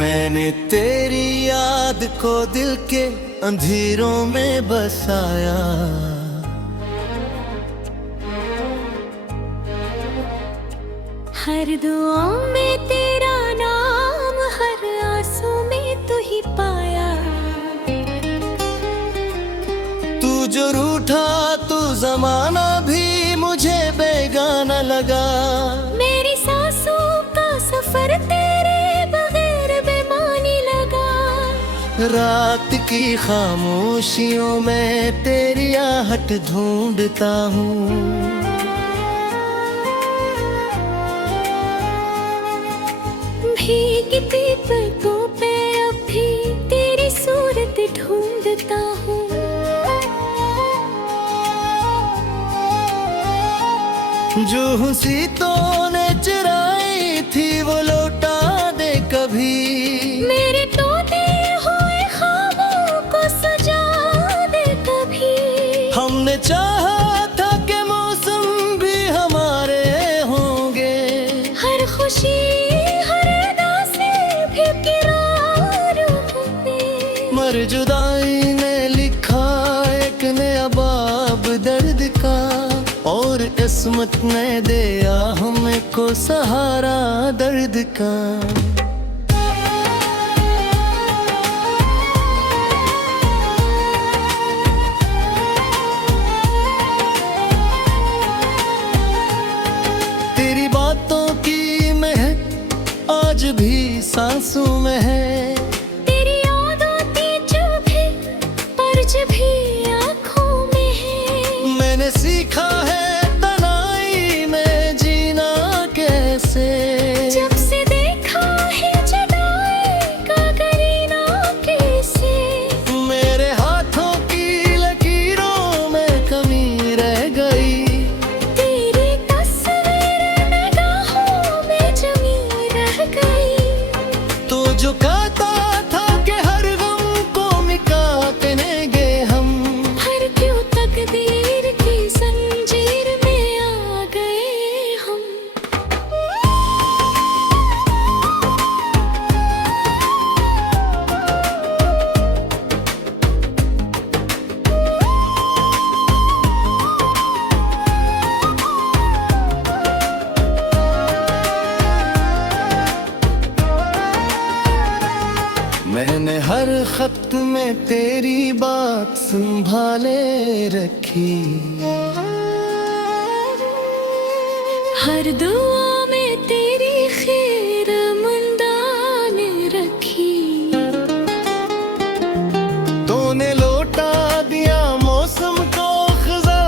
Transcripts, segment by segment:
मैंने तेरी याद को दिल के अंधेरों में बसाया। हर दुआ में तेरा नाम, हर आंसू में तू ही पाया। तू जो रूठा तू जमाना भी मुझे बेगाना लगा। मेरी सांसों का सफर तेरे बगैर बेमानी लगा। रात की खामोशियों में तेरी आहट ढूंढता हूँ। भीगती पलकों पे अब भी तेरी सूरत ढूंढता हूँ। जो हुसी तो ने चुराई थी वो लौटा दे कभी। मेरे टूटे हुए ख्वाबों को सजा दे कभी। हमने चाहा था कि मौसम भी हमारे होंगे। हर खुशी मर जुदाई ने लिखा एक नया बाब दर्द का, और किस्मत ने दिया हमें को सहारा दर्द का। तेरी बातों की महक आज भी सांसों में है। भी आँखों में है। मैंने सीखा है तन्हाई में जीना कैसे। जब से देखा है जुदाई का करीना कैसे। मेरे हाथों की लकीरों में कमी रह गई। तेरी तस्वीर निगाहों में जमी रह गई। तो जो कहता था कि हर गम को मिटाते तकदीर की जंजीर में आ गए हम। मैंने हर खत में तेरी बात संभाले रखी। हर दुआ में तेरी खैर मंदाने रखी। तूने लौटा दिया मौसम को खज़ा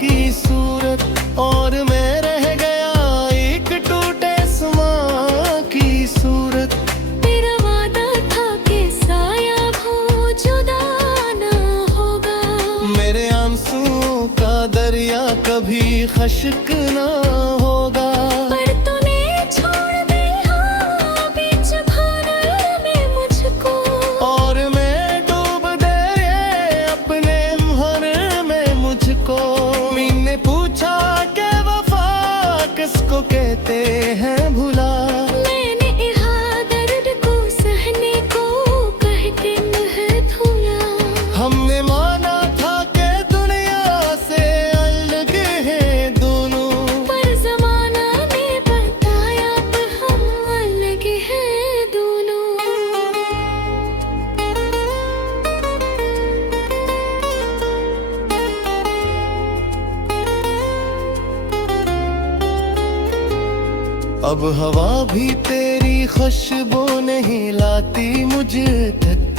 की सूरत, और मैं रह गया एक टूटे समा की सूरत। दरिया कभी खश्क ना होगा। पर तूने छोड़ दिया बीच भंवर में मुझको, और मैं डूब गए अपने भंवर में मुझको। मैंने पूछा कि वफा किसको कहते हैं भुला। मैंने इहा दर्द को सहने को कह के महक हुआ। हमने माना था अब हवा भी तेरी खुशबू नहीं लाती मुझे तक।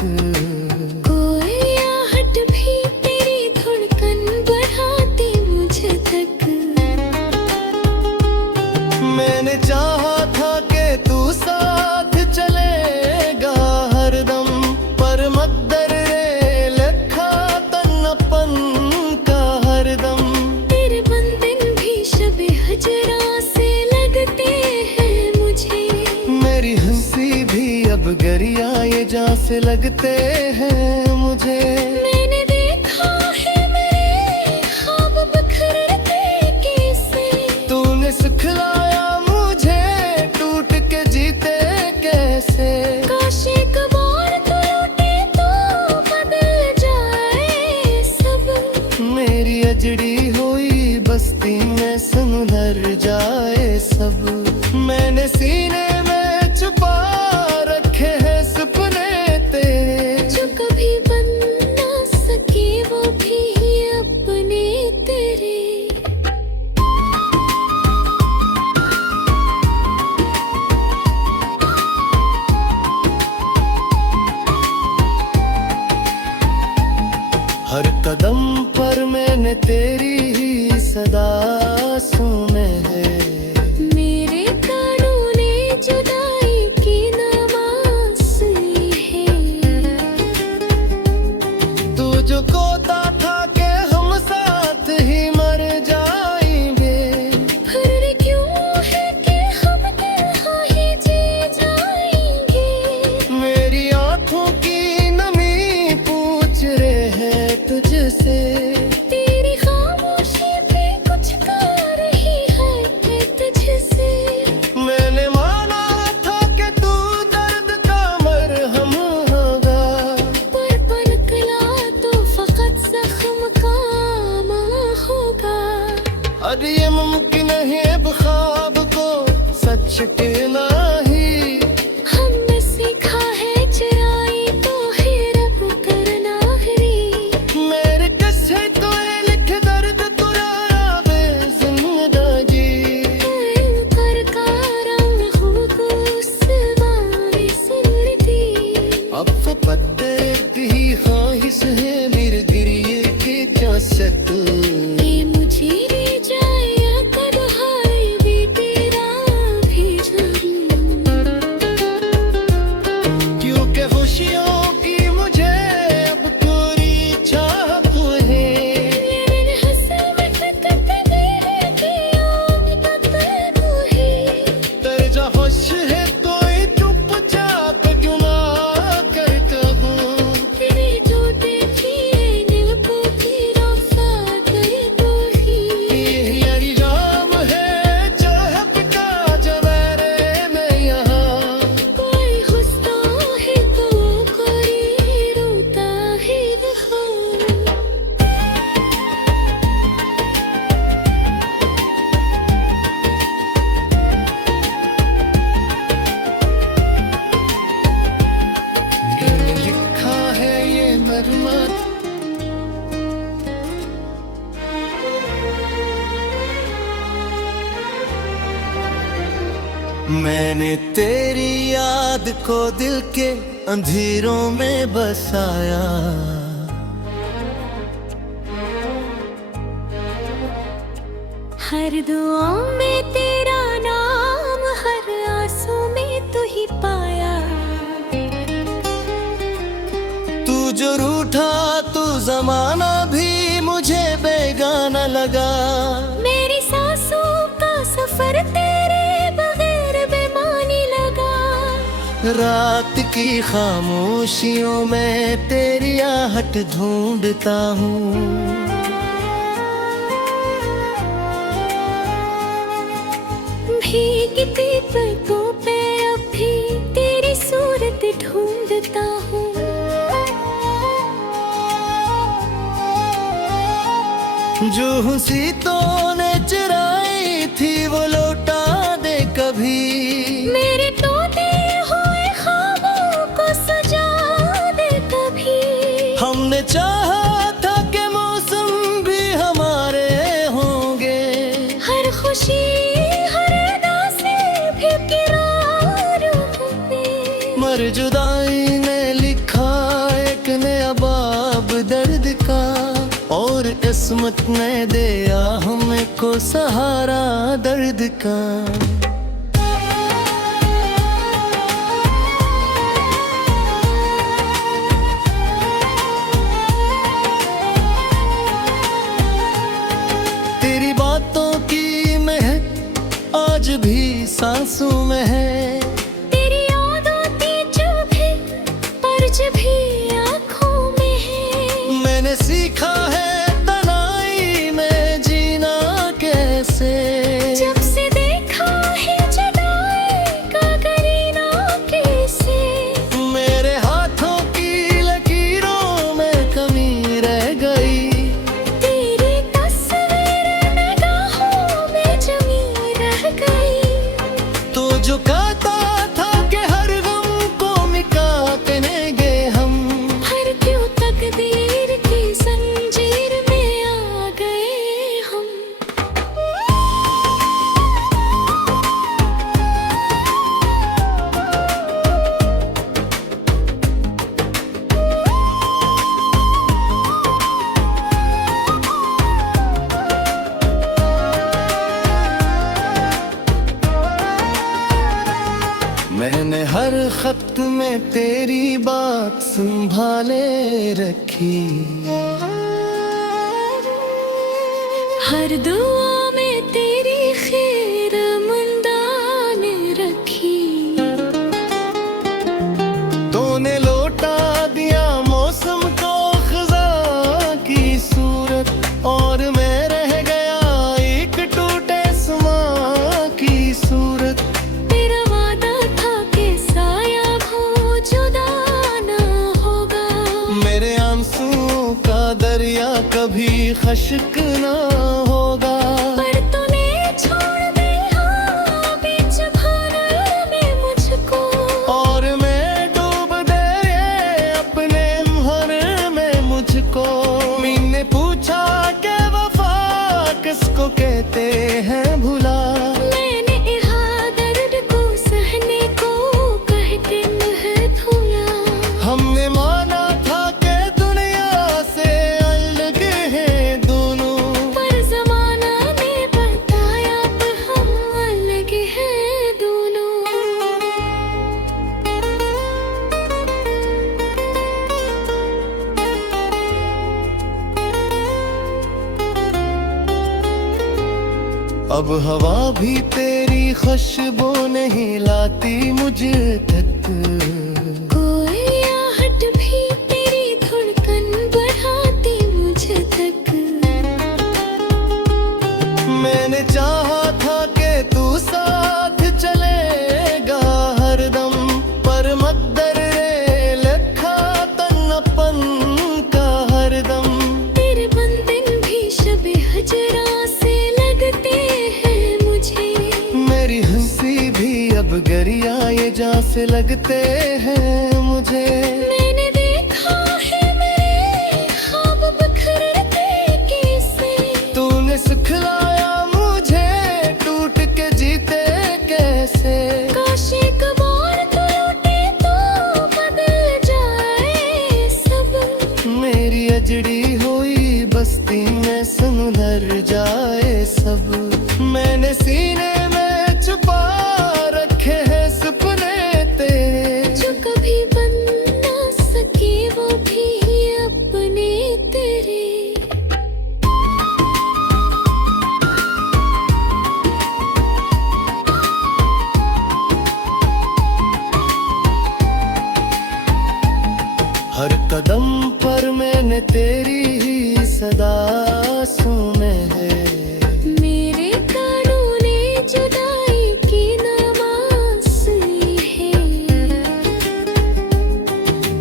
कोई आहट भी तेरी धड़कन बढ़ाती मुझे तक। मैंने चाहा था कि तू साथ चलेगा हरदम, पर मकदर रे लिखा तन्नापन का हरदम। तेरे बंधन भी शब हजरा मेरी हंसी भी अब गरिया ये जा से लगते हैं मुझे। मैंने देखा है मेरे ख्वाब बिखरते कैसे। तूने सिखलाया मुझे टूट के जीते कैसे। हर कदम पर मैंने तेरी ही सदा सुने है। मेरे कानों ने जुदाई की नमाज़ सुनी है। तू जो कोता था कि हम साथ ही मर जाएंगे, फिर क्यों है कि हम तन्हा ही जी जाएंगे। मेरी आंखों की नमी पूछ रहे है तुझसे। तेरी खामोशी भी कुछ कह रही है तुझसे। मैंने माना था कि तू दर्द का मरहम होगा, पर पनकला तो फकत जख्म का मां होगा। और ये मुमकिन है अब ख्वाब को सच कहना ही। हमने सीखा है चराई तो है रब करना हरी। मेरे किस्से तो लिख दर्द तुराया बे जिंदगी। कर कारम हो गुस्साने सुनती। अब वो पत्ते की ख्वाहिश है मेरे गिरिए की चाहत। ये मुझे ले जाए या तन्हाई भी तेरा भी जान। क्योंकि खुशियों की मुझे अब पूरी चाहत है। ये हसरत कतने की आमदत है। दर्जा खुश है तो चुपचाप क्यों ना करता हूँ। तेरे जो देखिए नील पोती रोसा करे तो ही। ये इल्जाम है चाहत का जवारे में यहाँ। कोई हंसता है तो कोई रोता है रहा। मैंने लिखा है ये मरमत। मैंने तेरी याद को दिल के अंधेरों में बसाया। हर दुआ में तेरा नाम, हर आंसू में तू ही पाया। तू जो रूठा तू जमाना भी मुझे बेगाना लगा। मेरी सांसों का सफर तेरे बगैर बेमानी लगा। रात की खामोशियों में तेरी आहट ढूंढता हूँ। भीगती पलकों पे अब भी तेरी सूरत ढूंढता हूँ। जो हंसी तूने चुराई थी वो लौटा दे कभी। मेरे टूटे हुए ख्वाबों को सजा दे कभी। हमने चाहा था कि मौसम भी हमारे होंगे। हर खुशी हर उदासी भी किरारों में। मर जुदाई ने लिखा एक नया बाब दर्द का, और किस्मत ने दिया हमें को सहारा दर्द का। तेरी बातों की महक आज भी सांसों में है। तेरी याद आती जब भी पर जब भी आँखों में है। मैंने सीखा है तन्हाई में जीना कैसे। जब से देखा है जुदाई का करीना कैसे। मेरे हाथों की लकीरों में कमी रह गई। तेरी तस्वीर निगाहों में जमी रह गई। तो जो कहता था कि हर गम को मिटा देंगे हम। हर क्यों तकदीर की खत में तेरी बात संभाले रखी, हर दुआ में तेरी खैर मंदाने रखी। तूने लौटा दिया मौसम को खजा की सूरत, और मैं रह गया एक टूटे समा की सूरत। तेरा वादा था कि साया वो जुदा ना होगा, मेरे आंसुओं का दरिया कभी खश्क ना होगा। पर तूने छोड़ दिया बीच भर में मुझको, और मैं डूब गए अपने भर में मुझको। मैंने पूछा कि वफा किसको कहते हैं भुला, मैंने इहा दर्द को सहने को कहते महफूला। हमने माना था कि दुनिया से अलग हैं दोनों, पर जमाना ने बताया अब हम अलग हैं दोनों। अब हवा भी तेरी खुशबू नहीं लाती मुझ तक, कोई आहट भी तेरी धड़कन बढ़ाती मुझ तक। मैंने चाहा था कि तू साथ चलेगा हरदम, पर मकदर रे लिखा तन्नपन का हरदम। तेरे बंधन भी शबे हजरा से लगते हैं मुझे, मेरी हंसी भी अब गरिया ये जा से लगते हैं मुझे। मैंने देखा है मेरे ख्वाब बिखरते कैसे, तूने सिखलाया मुझे टूट के जीते कैसे। काश एक बार तू लौटे तो बदल जाए सब। मेरी अजड़ी हुई बस्ती में सुधर जाए सब। मैंने सीने में छुपा रखे हैं सपने तेरे, जो कभी बन ना सके वो भी अपने तेरे। हर कदम पर मैंने तेरी ही सदा सुने है। मेरे कानों ने जुदाई की नमाज़ सुनी है।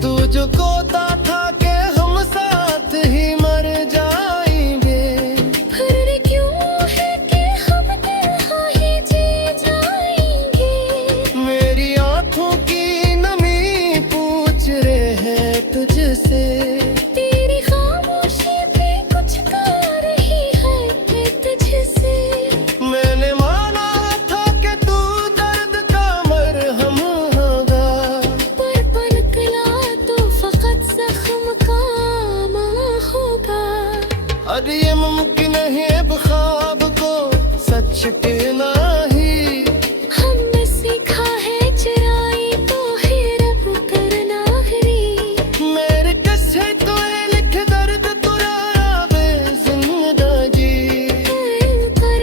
तू जो कोता था कि हम साथ ही मर जाएंगे, फिर क्यों है कि हम तन्हा ही जी जाएंगे। मेरी आंखों की नमी पूछ रहे हैं तुझसे, तेरी खामोशी भी कुछ कह रही है कि तुझसे। मैंने माना था कि तू दर्द का मरहम होगा, पर पनकला तो फकत जख्म का मां होगा। अब ये मुमकिन है अब ख्वाब को सच कहना ही। हमने सीखा है चराई तो है रब करना हरी। मेरे किस्से तो लिख दर्द तुराया बे जिंदगी। कर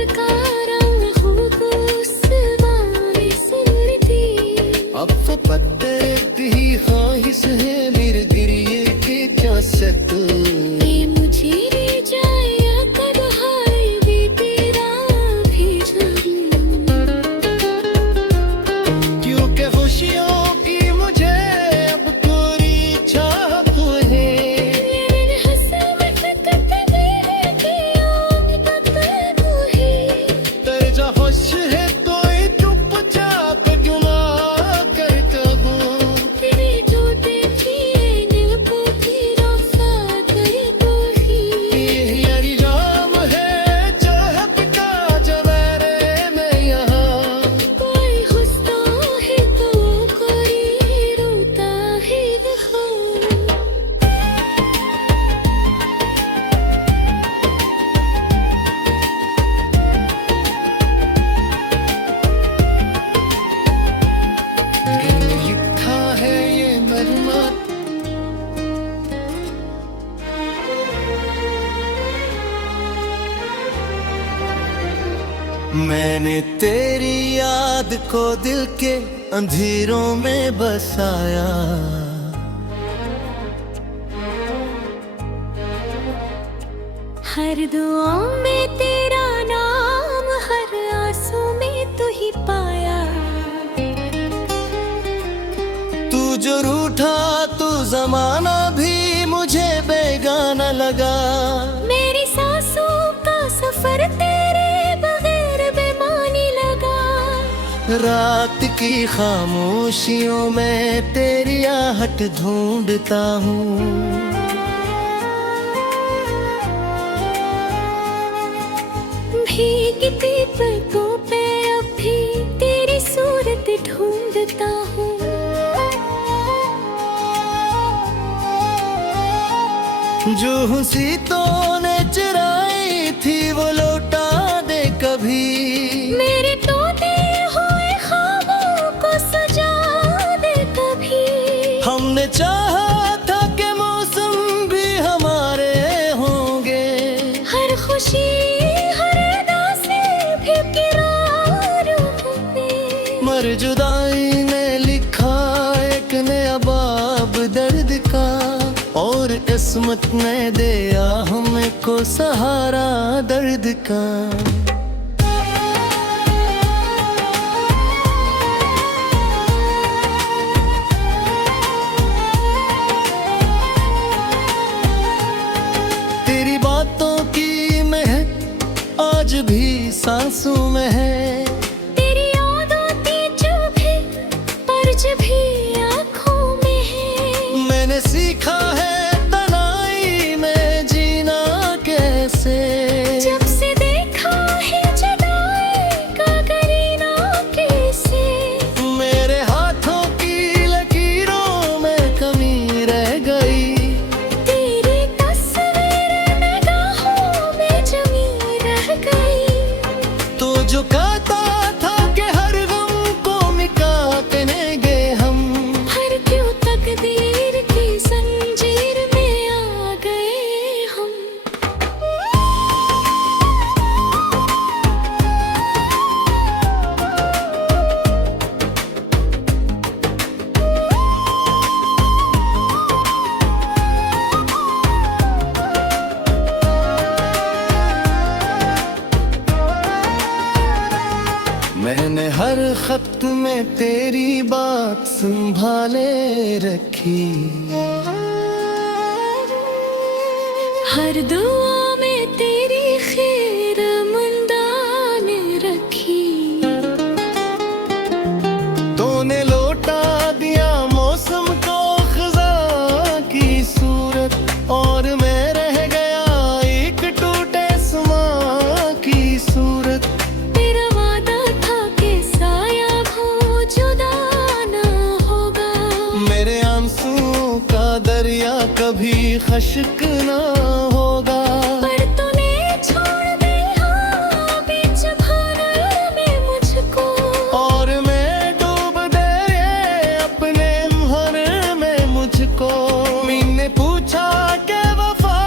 रंग खूब उसवाने सुनती। अब पत्ते ही ख्वाहिश है मेरे गिरिए की चाशत। ये मुझे ले जाए या कद हाय भी तेरा भी जान। मैंने तेरी याद को दिल के अंधेरों में बसाया। हर दुआ में तेरा नाम, हर आंसू में तू ही पाया। तू जो रूठा तू जमाना भी मुझे बेगाना लगा। मेरी सांसों का सफर तेरे बगैर बेमानी लगा। रात की खामोशियों में तेरी आहट ढूंढता हूँ। भीगती पलकों पे अब भी तेरी सूरत ढूंढता हूँ। जो हंसी तो ने चुराई थी वो लौटा दे कभी। मेरे टूटे हुए ख्वाबों को सजा दे कभी। हमने चाहा था कि मौसम भी हमारे होंगे। हर खुशी हर उदासी भी किरारों में। मर जुदाई ने लिखा एक नया बाब दर्द का, और किस्मत ने दिया हमको सहारा दर्द का। तेरी बातों की महक आज भी सांसों में है। तेरी याद आती जब भी, पर जब भी आँखों में है। मैंने सीखा है तन्हाई में जीना कैसे। जब से देखा है जुदाई का करीना कैसे। मेरे हाथों की लकीरों में कमी रह गई। तेरी तस्वीर निगाहों में जमी रह गई। तो जो कहता था कि हर गम को मिटा देंगे हम, हर क्यों तकदीर की जंजीर में आ गए हम। मैंने हर खत में तेरी बात संभाले रखी। हर दुआ में तेरी खैर मुंदान रखी। तूने लौटा दिया मौसम को खज़ा की सूरत, और मैं रह गया एक टूटे समा की सूरत। तेरा वादा था कि साया वो जुदा ना होगा। मेरे आंसुओं का दरिया कभी खश्क ना होगा। पर तूने छोड़ दिया बीच भर में मुझको। और मैं डूब गए अपने महर में मुझको। मैंने पूछा कि वफा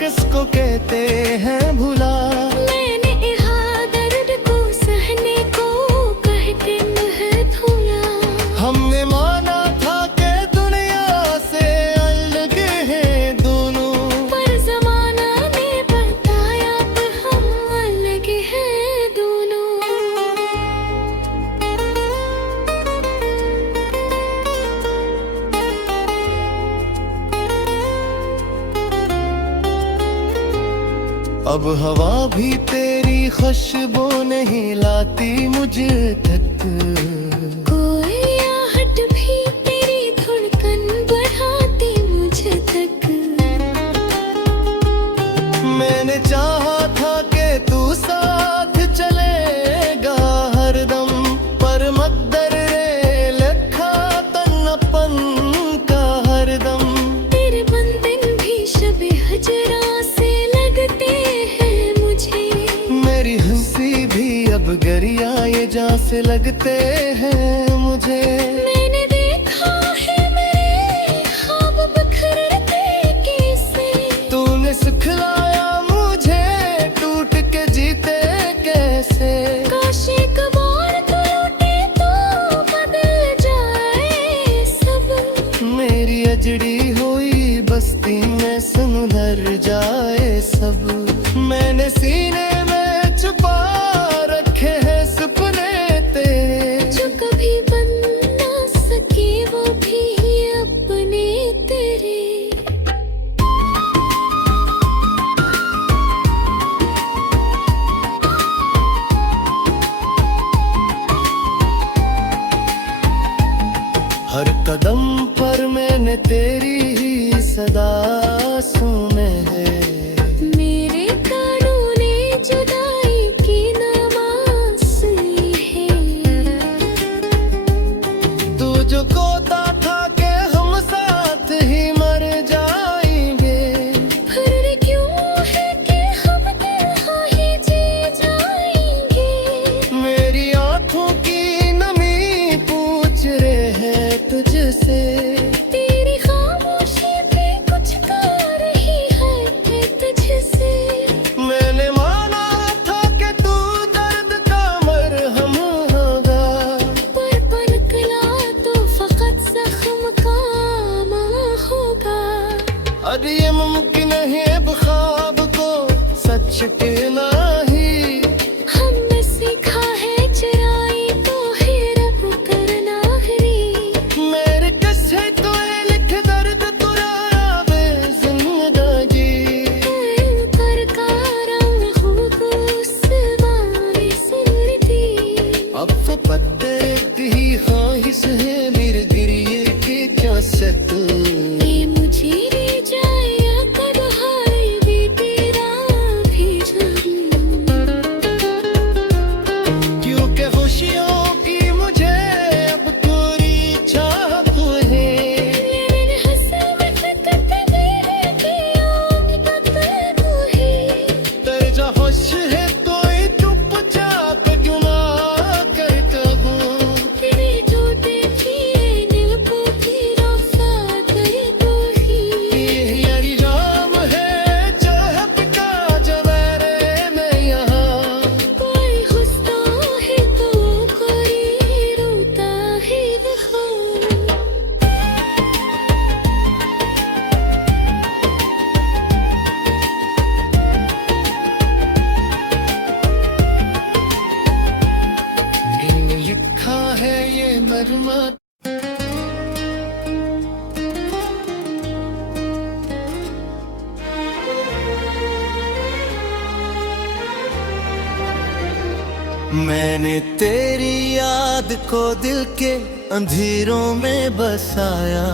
किसको कहते हैं भुला। मैंने इहा दर्द को सहने को कहते नहीं भूला। हमने माना था कि दुनिया से अलग है दोनों, पर जमाना ने बताया अब हम अलग हैं दोनों। अब हवा भी तेरी खुशबू नहीं लाती मुझ तक। कोई आहट भी तेरी धड़कन बढ़ाती मुझ तक। मैंने चाहा था कि तू साथ चलेगा हरदम, पर मकदर रे लिखा तन्नापन का हरदम। तेरे बंधन भी शबे हजरा से लगते हैं मुझे। मेरी हंसी भी अब गरिया ये जा से लगते हैं मुझे। मैंने देखा है मेरे ख्वाब बिखरते कैसे। तूने सिखलाया मुझे टूट के जीते कैसे। सुधर जाए सब। मैंने सीने में छुपा रखे हैं सपने तेरे, जो कभी बन ना सके वो भी अपने तेरे। हर कदम पर मैंने तेरी ही सदा सुने है। मेरे कानों ने जुदाई की नमाज़ सुनी है। तू जो कोता था कि हम साथ ही मर जाएंगे, फिर क्यों है कि हम तन्हा ही जी जाएंगे। मेरी आंखों की नमी पूछ रहे हैं तुझसे। तेरी खामोशी भी कुछ कह रही है तुझसे। मैंने माना था कि तू दर्द का मरहम होगा, पर पनकला तो फकत जख्म का मां होगा। अब ये मुमकिन है अब ख्वाब को सच कहना ही। हमने सीखा है चराई तो है रब करना हरी। मेरे किस्से तो ये लिख दर्द तुराया बे जिंदगी। पर कारम खूब उस्मानी सुरती। अब वो पत्ते ही ख्वाहिश है मेरे गिरिए की क्या सत। ये मुझे ले जाए या कब हाय भी तेरा भी जान। क्योंकि खुशियों की मुझे अब पूरी चाहत है। लेकिन हसरत तेरे की आमदत है। तेरा होश है तो ये चुपचाप क्यों ना करता हूँ। तेरे टूटे किए दिल को फिर वफा करे तो ही। यही राम है चाहत का जो मेरे में यहाँ। कोई हंसता है तो कोई रोता है वहाँ। मैंने लिखा है ये मरमा। मैंने तेरी याद को दिल के अंधेरों में बसाया।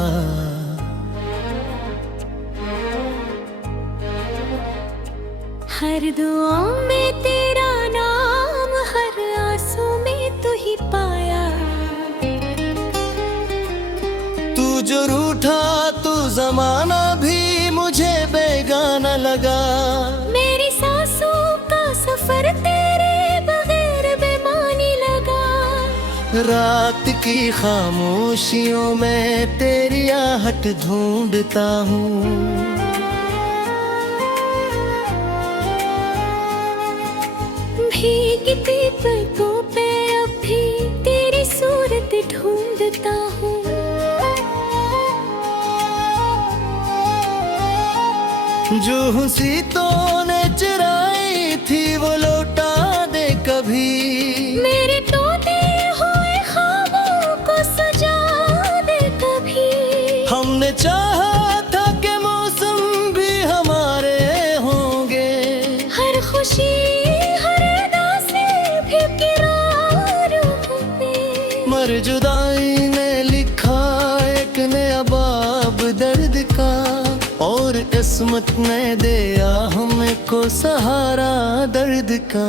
हर दुआ में तेरा नाम, हर आंसू में तू ही पाया। तू जो रूठा तू जमाना भी मुझे बेगाना लगा। मेरी सांसों का सफर तेरे बगैर बेमानी लगा। रात की खामोशियों में तेरी आहट ढूंढता हूँ। भीगती पलकों पे अब भी तेरी सूरत ढूंढता हूँ। जो हंसी तो ने चुराई थी वो लौटा दे कभी। मेरे टूटे हुए ख्वाबों को सजा दे कभी। हमने चाहा था कि मौसम भी हमारे होंगे। हर खुशी हर अदा से भी किरार में। मर जुदाई ने लिखा एक नया बाब दर्द का, और किस्मत ने दिया हमको सहारा दर्द का।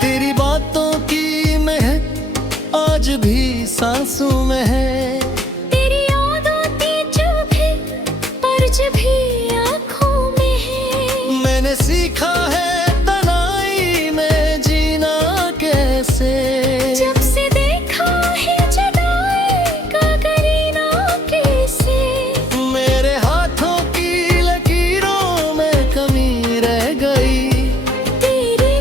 तेरी बातों की महक आज भी सांसों में है। तेरी याद आती जब भी, पर जब भी आँखों में है। मैंने सीखा है तन्हाई में जीना कैसे। जब से देखा है जुदाई का करीना कैसे। मेरे हाथों की लकीरों में कमी रह गई। तेरे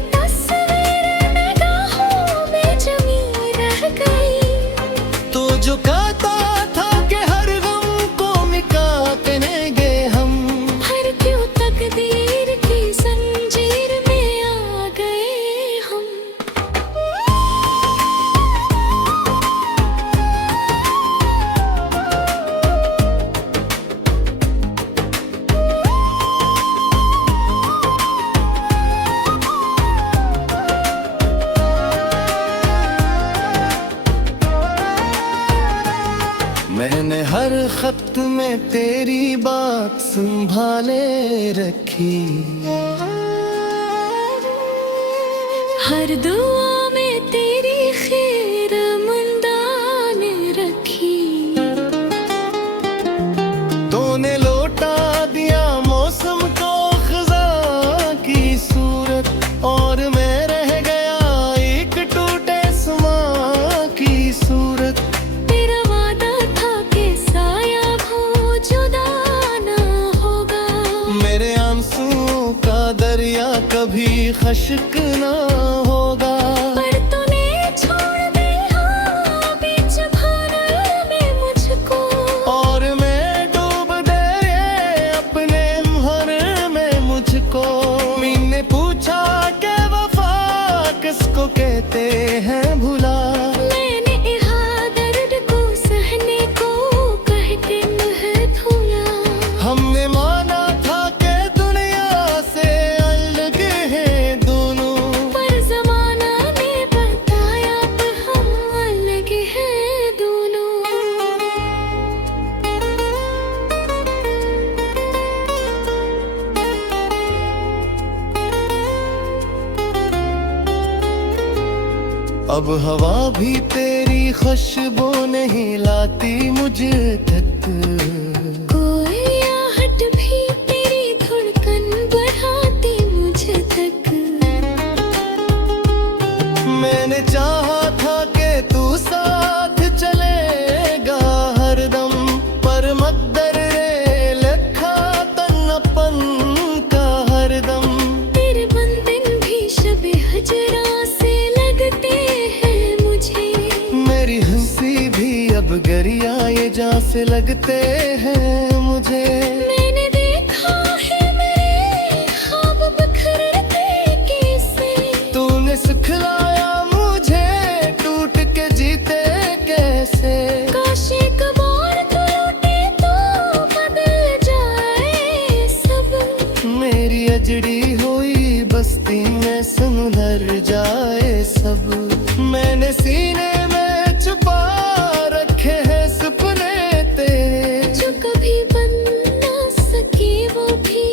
हर खत में तेरी बात संभाले रखी, हर दुआ में तेरी खैर मंदाने रखी। तूने लौटा दिया मौसम को खज़ा की सूरत, और मैं रह गया एक टूटे समा की सूरत। तेरा वादा था कि साया वो जुदा ना होगा, मेरे आंसुओं का दरिया कभी खश्क ना होगा। पर तूने छोड़ दिया बीच भर में मुझको, और मैं डूब गए अपने हर में मुझको। मैंने पूछा कि वफा किसको कहते हैं भुला, मैंने इहा दर्द को सहने को कहते महथूला। हमने माना था कि दुनिया से अलग है दोनों, पर जमाना ने बताया अब हम अलग हैं दोनों। अब हवा भी तेरी खुशबू नहीं लाती मुझे तक, कोई आहट भी तेरी धड़कन बढ़ाती मुझ तक। मैंने चाहा था कि तू साथ चलेगा हरदम, पर मकदर रे लिखा तन्नापन का हरदम। तेरे बंधन भी शबे हजरा से लगते हैं मुझे, मेरी हंसी भी अब गरिया ये जा से लगते हैं मुझे। मैंने देखा है मेरे ख्वाब बिखरते कैसे, तूने सिखलाया मुझे टूट के जीते कैसे। काश एक बार तू लौटे तो बदल जाए सब। मेरी अजड़ी हुई बस्ती में सुनहर जाए सब। मैंने सीने में छुपा रखे हैं सपने तेरे, जो कभी बन ना सके वो भी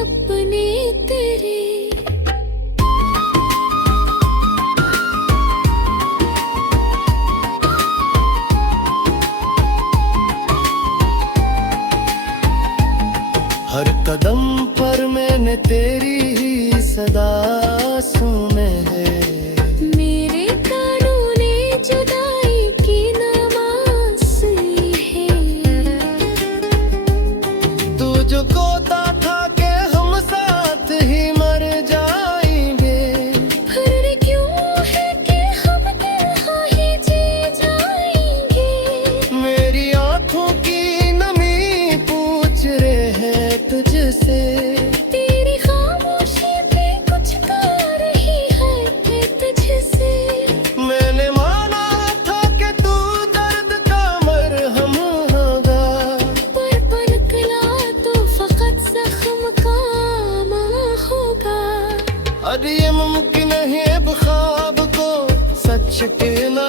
अपने तेरे। हर कदम पर मैंने तेरी ही सदा सुने है। मेरे कानों ने जुदाई की नमाज़ सुनी है। तू जो कोता था कि हम साथ ही मर जाएंगे, फिर क्यों है कि हम तन्हा ही जी जाएंगे। मेरी आंखों की नमी पूछ रहे हैं तुझसे, तेरी खामोशी भी कुछ कह रही है कि तुझसे। मैंने माना था कि तू दर्द का मरहम होगा, पर निकला तो फकत जख्म का मां होगा। अब ये मुमकिन है अब ख्वाब को सच कहना